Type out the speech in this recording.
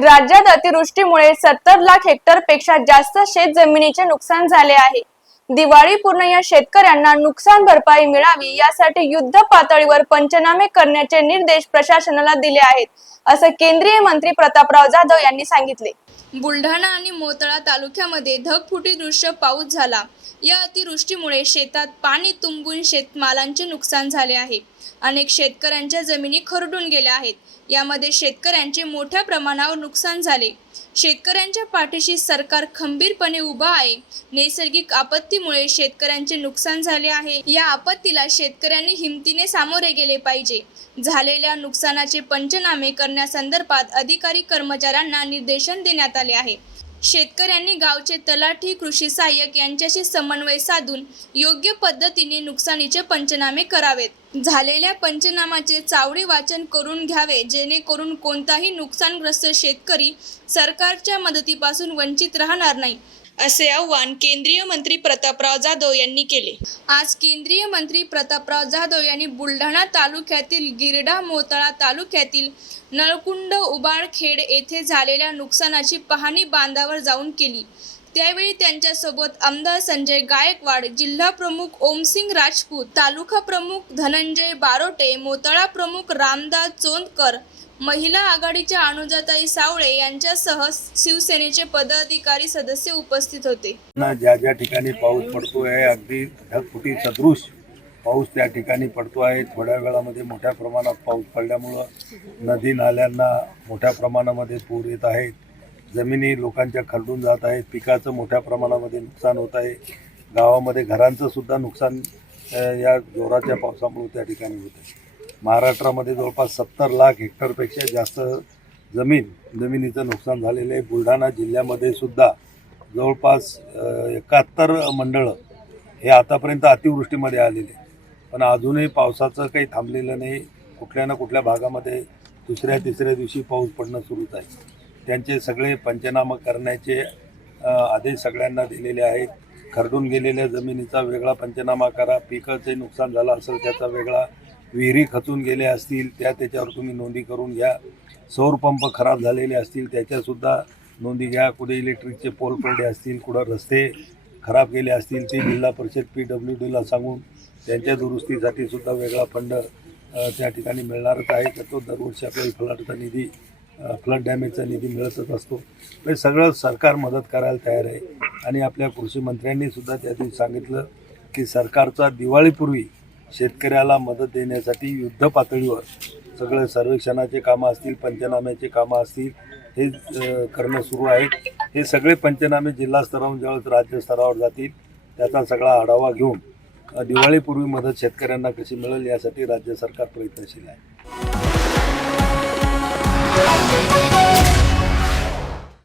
राज्यात अतिवृष्टीमुळे सत्तर लाख हेक्टरपेक्षा जास्त शेत जमिनीचे नुकसान झाले आहे. दिवाळीपूर्व या शेतकऱ्यांना नुकसान भरपाई मिळावी यासाठी युद्ध पातळीवर पंचनामे करण्याचे निर्देश प्रशासनाला दिले आहेत असं केंद्रीय मंत्री प्रतापराव जाधव यांनी सांगितले. बुलढाणा आणि मोताळा तालुक्यामध्ये धगफुटी दृश्य पाऊस झाला. या अतिवृष्टीमुळे शेतात पाणी तुंबून शेतमालांचे नुकसान झाले आहे. अनेक शेतकऱ्यांच्या जमिनी खरडून गेल्या आहेत. यामध्ये शेतकऱ्यांचे मोठ्या प्रमाणावर नुकसान झाले. शेतकऱ्यांच्या पाठीशी सरकार खंबीरपणे उभा आहे. नैसर्गिक आपत्तीमुळे शेतकऱ्यांचे नुकसान झाले आहे. या आपत्तीला शेतकऱ्यांनी हिमतीने सामोरे गेले पाहिजे. झालेल्या नुकसानाचे पंचनामे करण्यासंदर्भात अधिकारी कर्मचाऱ्यांना निर्देशन देण्यात आले आहे. शेतकऱ्यांनी गावचे तलाठी कृषी सहाय्यक यांच्याशी समन्वय साधून योग्य पद्धतीने नुकसानीचे पंचनामे करावेत. झालेल्या पंचनामाचे चावडी वाचन करून घ्यावे जेणेकरून कोणताही नुकसानग्रस्त शेतकरी सरकारच्या मदतीपासून वंचित राहणार नाही. असे आवाहन केंद्रीय मंत्री प्रतापराव जाधव यांनी केले. आज केंद्रीय मंत्री प्रतापराव जाधव यांनी बुलढाणा तालुक्यातील गिरडा मोताळा तालुक्यातील नळकुंड उबाळखेड येथे झालेल्या नुकसानाची पाहणी बांधावर जाऊन केली. त्यावेळी त्यांच्यासोबत आमदार संजय गायकवाड जिल्हा प्रमुख ओमसिंग राजपूत तालुका प्रमुख धनंजय बारोटे मोताळा प्रमुख रामदास चोंदकर महिला आघाडीच्या अनुजाताई सावळे यांच्यासह शिवसेनेचे पदाधिकारी सदस्य उपस्थित होते. ना ज्या ज्या ठिकाणी पाऊस पडतो आहे अगदी ढगफुटी सदृश पाऊस त्या ठिकाणी पडतो आहे थोड्या वेळामध्ये मोठ्या प्रमाणात पाऊस पडल्यामुळं नदी नाल्यांना मोठ्या प्रमाणामध्ये पूर येत आहेत. जमिनी लोकांच्या खरडून जात आहेत. पिकाचं मोठ्या प्रमाणामध्ये नुकसान होत आहे. गावामध्ये घरांचं सुद्धा नुकसान या जोराच्या पावसामुळे त्या ठिकाणी होत आहे. महाराष्ट्रामध्ये जवळपास सत्तर लाख हेक्टरपेक्षा जास्त जमीन जमिनीचं नुकसान झालेलं आहे. बुलढाणा जिल्ह्यामध्ये सुद्धा जवळपास एकाहत्तर मंडळं हे आतापर्यंत अतिवृष्टीमध्ये आलेले पण अजूनही पावसाचं काही थांबलेलं नाही. कुठल्या ना कुठल्या भागामध्ये दुसऱ्या तिसऱ्या दिवशी पाऊस पडणं सुरूच आहे. त्यांचे सगळे पंचनामा करण्याचे आदेश सगळ्यांना दिलेले आहेत. खरडून गेलेल्या जमिनीचा वेगळा पंचनामा करा. पिकाचे नुकसान झालं असेल त्याचा वेगळा विहिरी खचून गेले असतील त्या त्याच्यावर तुम्ही नोंदी करून घ्या. सौर पंप खराब झालेले असतील त्याच्यासुद्धा नोंदी घ्या. कुठे इलेक्ट्रिकचे पोल पडले असतील कुठं रस्ते खराब गेले असतील ते जिल्हा परिषद पी डब्ल्यू डीला सांगून त्यांच्या दुरुस्तीसाठी सुद्धा वेगळा फंड त्या ठिकाणी मिळणारच आहे. तर तो दरवर्षी आपल्याला फ्लडचा निधी फ्लड डॅमेजचा निधी मिळतच असतो. हे सगळं सरकार मदत करायला तयार आहे. आणि आपल्या कृषी मंत्र्यांनी सुद्धा त्या दिवशी सांगितलं की सरकारचा दिवाळीपूर्वी शेतकऱ्याला मदत देण्यासाठी युद्ध पातळीवर सगळे सर्वेक्षणाचे कामं असतील पंचनाम्याचे कामं असतील हे करणं सुरू आहे. हे सगळे पंचनामे जिल्हा स्तरावरून ज्यावेळेस राज्यस्तरावर जातील त्याचा सगळा आढावा घेऊन दिवाळीपूर्वी मदत शेतकऱ्यांना कशी मिळेल यासाठी राज्य सरकार प्रयत्नशील आहे.